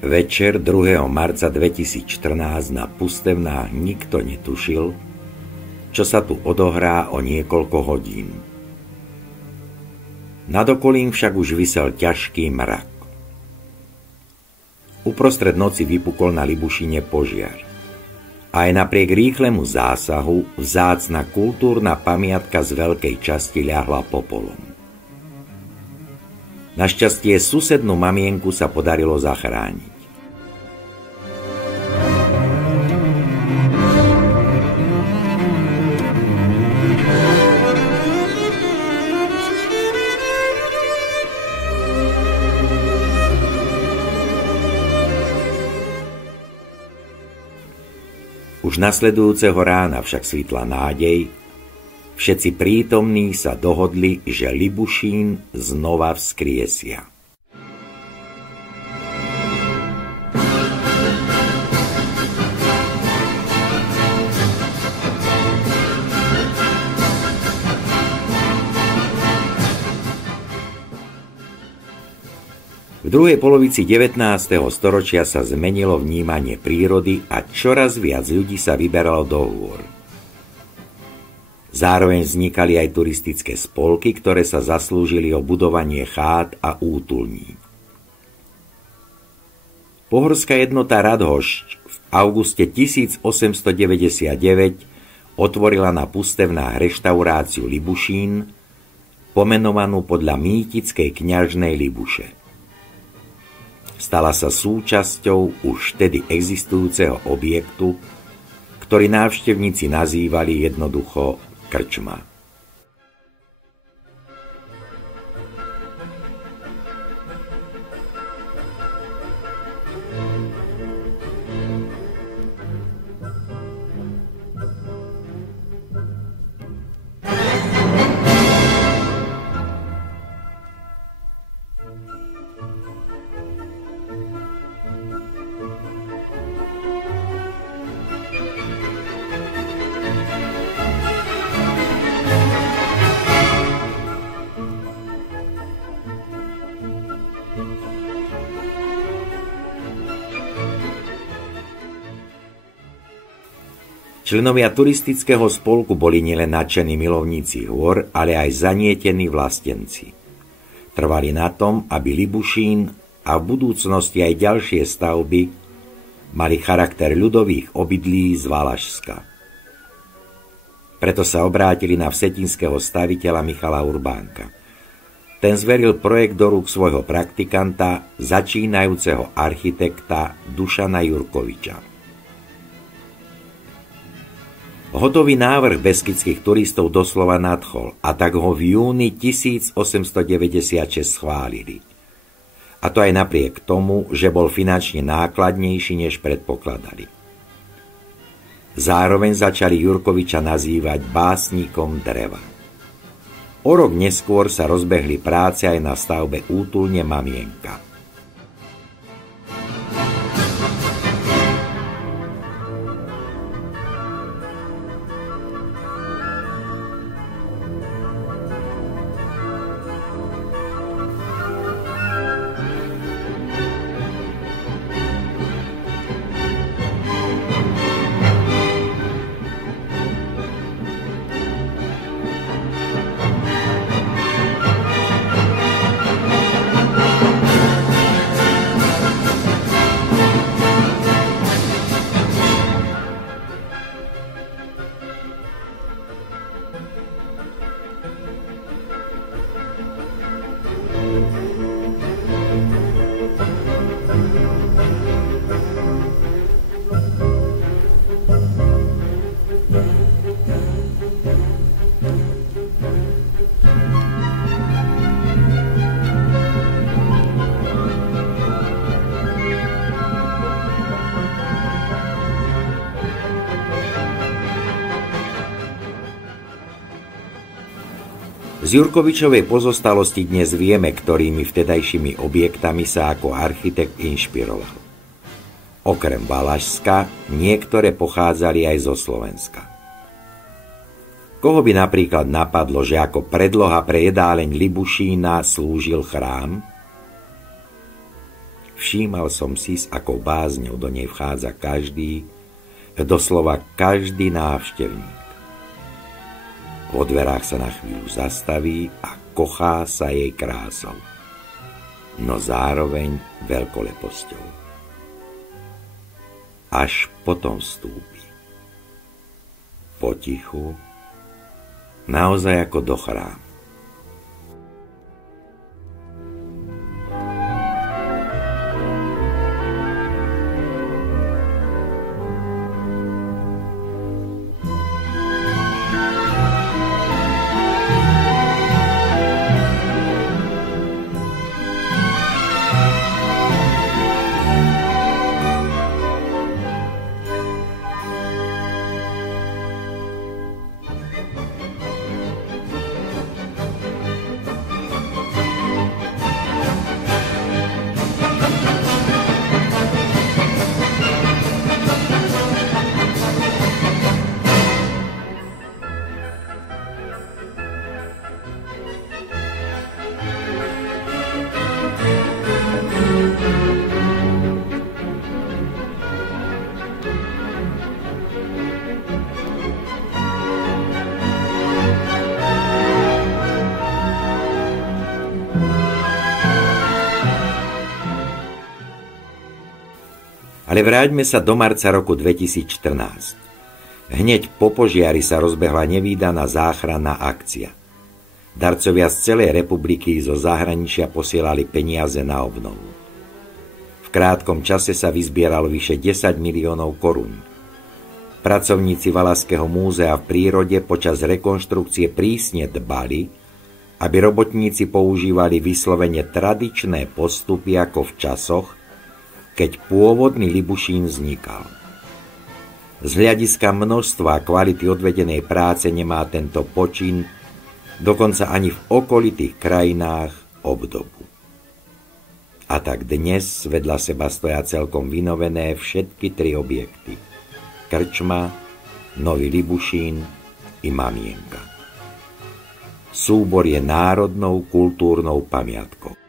Večer 2. marca 2014 na Pustevnách nikto netušil, čo sa tu odohrá o niekoľko hodín. Nad okolím však už visel ťažký mrak. Uprostred noci vypukol na Libušine požiar. Aj napriek rýchlemu zásahu vzácna kultúrna pamiatka z veľkej časti ľahla popolom. Našťastie susednú mamienku sa podarilo zachrániť. Už nasledujúceho rána však svitla nádej. Všetci prítomní sa dohodli, že Libušín znova vzkriesia. V druhej polovici 19. storočia sa zmenilo vnímanie prírody a čoraz viac ľudí sa vyberalo do hôr. Zároveň vznikali aj turistické spolky, ktoré sa zaslúžili o budovanie chát a útulní. Pohorská jednota Radhošť v auguste 1899 otvorila na Pustevnách reštauráciu Libušín, pomenovanú podľa mýtickej kňažnej Libuše. Stala sa súčasťou už vtedy existujúceho objektu, ktorý návštevníci nazývali jednoducho krčma. Členovia turistického spolku boli nielen nadšení milovníci hôr, ale aj zanietení vlastenci. Trvali na tom, aby Libušín a v budúcnosti aj ďalšie stavby mali charakter ľudových obydlí z Valašska. Preto sa obrátili na vsetinského staviteľa Michala Urbánka. Ten zveril projekt do rúk svojho praktikanta, začínajúceho architekta Dušana Jurkoviča. Hotový návrh beskydských turistov doslova nadchol a tak ho v júni 1896 schválili. A to aj napriek tomu, že bol finančne nákladnejší, než predpokladali. Zároveň začali Jurkoviča nazývať básnikom dreva. O rok neskôr sa rozbehli práce aj na stavbe útulne Mamienka. Z Jurkovičovej pozostalosti dnes vieme, ktorými vtedajšími objektami sa ako architekt inšpiroval. Okrem Valašska, niektoré pochádzali aj zo Slovenska. Koho by napríklad napadlo, že ako predloha pre jedáleň Libušína slúžil chrám? V Všímal som si, s akou bázňou do nej vchádza každý, doslova každý návštevník. Vo dverách sa na chvíľu zastaví a kochá sa jej krásou, no zároveň veľkoleposťou. Až potom vstúpi. Potichu, naozaj ako do chrámu. Ale vráťme sa do marca roku 2014. Hneď po požiari sa rozbehla nevídaná záchranná akcia. Darcovia z celej republiky zo zahraničia posielali peniaze na obnovu. V krátkom čase sa vyzbieralo vyše 10 miliónov korún. Pracovníci Valašského múzea v prírode počas rekonštrukcie prísne dbali, aby robotníci používali vyslovene tradičné postupy ako v časoch, keď pôvodný Libušín vznikal. Z hľadiska množstva a kvality odvedenej práce nemá tento počin dokonca ani v okolitých krajinách obdobu. A tak dnes vedľa seba stoja celkom vynovené všetky tri objekty. Krčma, Nový Libušín i Mamienka. Súbor je národnou kultúrnou pamiatkou.